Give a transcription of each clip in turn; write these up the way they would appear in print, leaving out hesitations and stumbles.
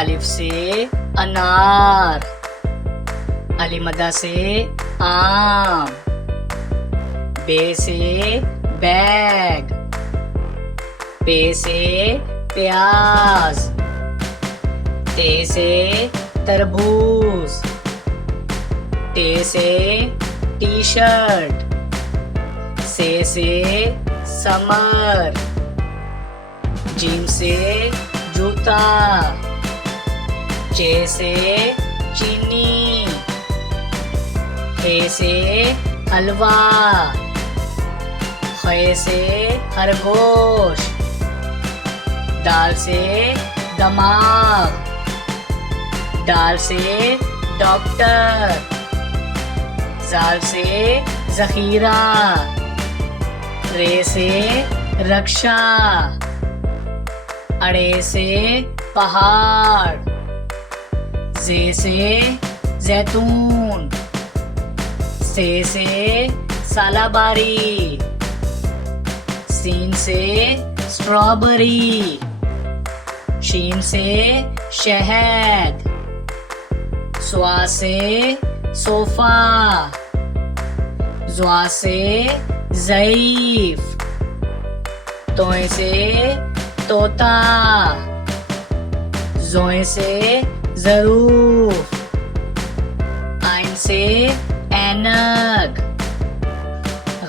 अलिफ से अनार, अलिमदा से आम, बे से बैग, पे से प्याज, ते से तरबूज, टे से टी शर्ट, से समर, जीम से जूता, चे से चीनी, हे से हलवा, खे से खरगोश, दाल से दमाग, डाल से डॉक्टर, जाल से जखीरा, रे से रक्षा, अड़े से पहाड़, जे से जैतून, से सालाबारी, सीन से स्ट्रॉबेरी, शीन से शहद, स्वा से सोफा, ज़्वा से ज़ईफ, तोए से तोता, ज़ोए से ज़रूफ, आइन से ऐनक,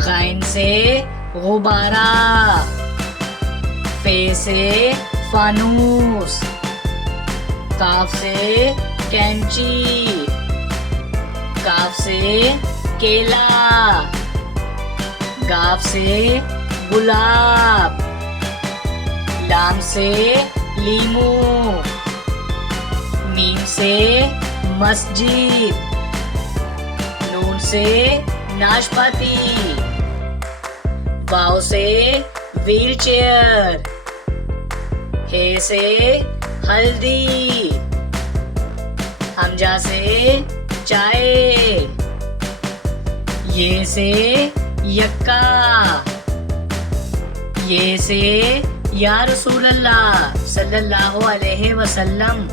गाइन से गुब्बारा, फे से फानूस, काफ से कैंची, काफ से केला, गाफ से गुलाब, लाम से लीमू, मीम से मस्जिद, नून से नाशपाती, वाव से व्हील चेयर, हे से हल्दी, हमजा से चाय, ये से यक्का, ये से या रसूल अल्लाह सल्लल्लाहु अलैहि वसल्लम।